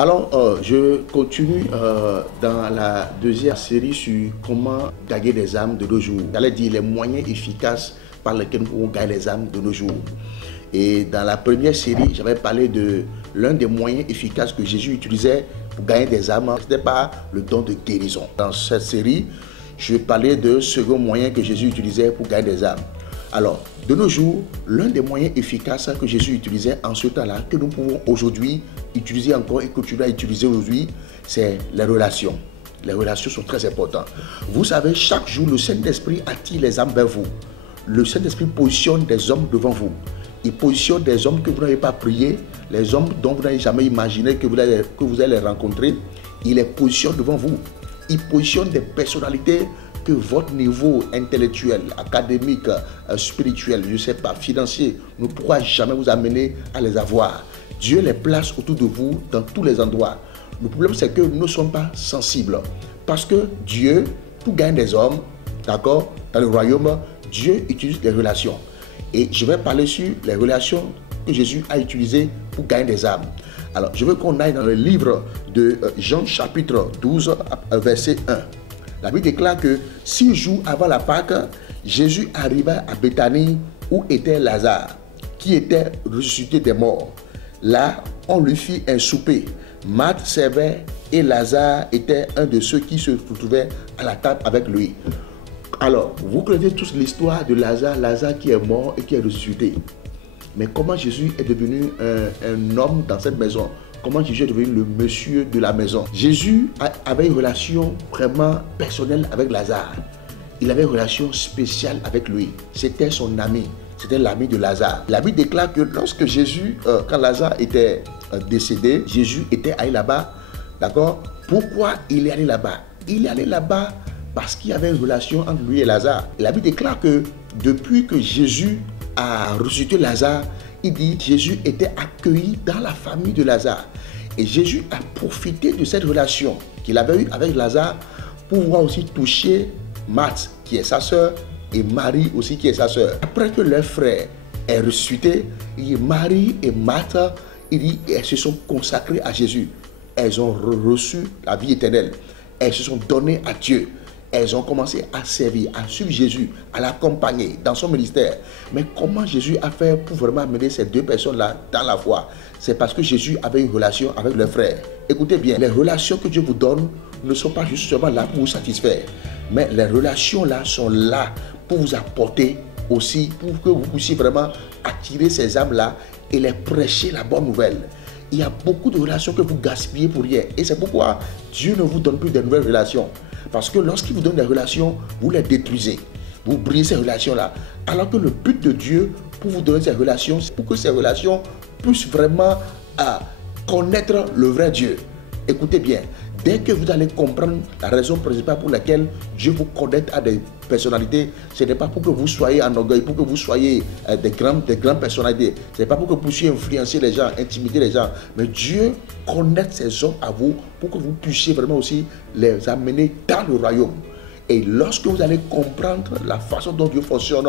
Alors, je continue dans la deuxième série sur comment gagner des âmes de nos jours. J'allais dire les moyens efficaces par lesquels nous pouvons gagner les âmes de nos jours. Et dans la première série, j'avais parlé de l'un des moyens efficaces que Jésus utilisait pour gagner des âmes. Ce n'était pas le don de guérison. Dans cette série, je parlais de second moyen que Jésus utilisait pour gagner des âmes. Alors, de nos jours, l'un des moyens efficaces que Jésus utilisait en ce temps-là, que nous pouvons aujourd'hui utiliser encore et continuer à utiliser aujourd'hui, c'est les relations. Les relations sont très importantes. Vous savez, chaque jour, le Saint-Esprit attire les âmes vers vous. Le Saint-Esprit positionne des hommes devant vous. Il positionne des hommes que vous n'avez pas prié, les hommes dont vous n'avez jamais imaginé que vous allez les rencontrer. Il les positionne devant vous. Il positionne des personnalités que votre niveau intellectuel, académique, spirituel, je ne sais pas, financier, ne pourra jamais vous amener à les avoir. Dieu les place autour de vous dans tous les endroits. Le problème, c'est que nous ne sommes pas sensibles. Parce que Dieu, pour gagner des hommes, d'accord, dans le royaume, Dieu utilise les relations. Et je vais parler sur les relations que Jésus a utilisées pour gagner des âmes. Alors, je veux qu'on aille dans le livre de Jean chapitre 12, verset 1. La Bible déclare que 6 jours avant la Pâque, Jésus arriva à Béthanie où était Lazare, qui était ressuscité des morts. Là, on lui fit un souper. Marthe servait et Lazare était un de ceux qui se retrouvaient à la table avec lui. Alors, vous connaissez tous l'histoire de Lazare, Lazare qui est mort et qui est ressuscité. Mais comment Jésus est devenu un homme dans cette maison? Comment Jésus est devenu le monsieur de la maison? Jésus avait une relation vraiment personnelle avec Lazare. Il avait une relation spéciale avec lui. C'était son ami. C'était l'ami de Lazare. La Bible déclare que lorsque Jésus, quand Lazare était décédé, Jésus était allé là-bas. D'accord? Pourquoi il est allé là-bas? Il est allé là-bas parce qu'il y avait une relation entre lui et Lazare. La Bible déclare que depuis que Jésus a ressuscité Lazare, il dit Jésus était accueilli dans la famille de Lazare. Et Jésus a profité de cette relation qu'il avait eue avec Lazare pour pouvoir aussi toucher Marthe, qui est sa sœur, et Marie aussi, qui est sa sœur. Après que leur frère est ressuscité, Marie et Marthe, elles se sont consacrées à Jésus. Elles ont reçu la vie éternelle. Elles se sont données à Dieu. Elles ont commencé à servir, à suivre Jésus, à l'accompagner dans son ministère. Mais comment Jésus a fait pour vraiment amener ces deux personnes-là dans la foi? C'est parce que Jésus avait une relation avec leurs frères. Écoutez bien, les relations que Dieu vous donne ne sont pas juste seulement là pour vous satisfaire. Mais les relations-là sont là pour vous apporter aussi, pour que vous puissiez vraiment attirer ces âmes-là et les prêcher la bonne nouvelle. Il y a beaucoup de relations que vous gaspillez pour rien. Et c'est pourquoi Dieu ne vous donne plus de nouvelles relations. Parce que lorsqu'il vous donne des relations, vous les détruisez. Vous brisez ces relations-là. Alors que le but de Dieu pour vous donner ces relations, c'est pour que ces relations puissent vraiment connaître le vrai Dieu. Écoutez bien, dès que vous allez comprendre la raison principale pour laquelle Dieu vous connecte à des personnalités, ce n'est pas pour que vous soyez en orgueil, pour que vous soyez des grandes personnalités. Ce n'est pas pour que vous puissiez influencer les gens, intimider les gens. Mais Dieu connecte ces hommes à vous pour que vous puissiez vraiment aussi les amener dans le royaume. Et lorsque vous allez comprendre la façon dont Dieu fonctionne,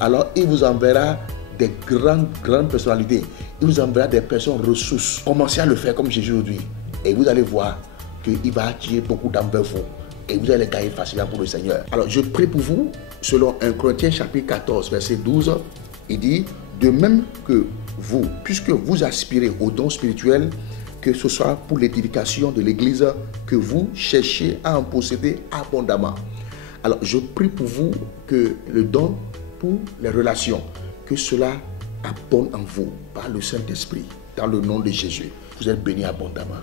alors il vous enverra des grandes personnalités. Il vous enverra des personnes ressources. Commencez à le faire comme Jésus aujourd'hui. Et vous allez voir qu'il va attirer beaucoup d'âmes vers vous. Et vous allez gagner facilement pour le Seigneur. Alors, je prie pour vous, selon 1 Corinthiens chapitre 14, verset 12. Il dit, de même que vous, puisque vous aspirez aux dons spirituels, que ce soit pour l'édification de l'Église, que vous cherchiez à en posséder abondamment. Alors, je prie pour vous que le don pour les relations, que cela abonde en vous par le Saint-Esprit, dans le nom de Jésus. Vous êtes bénis abondamment.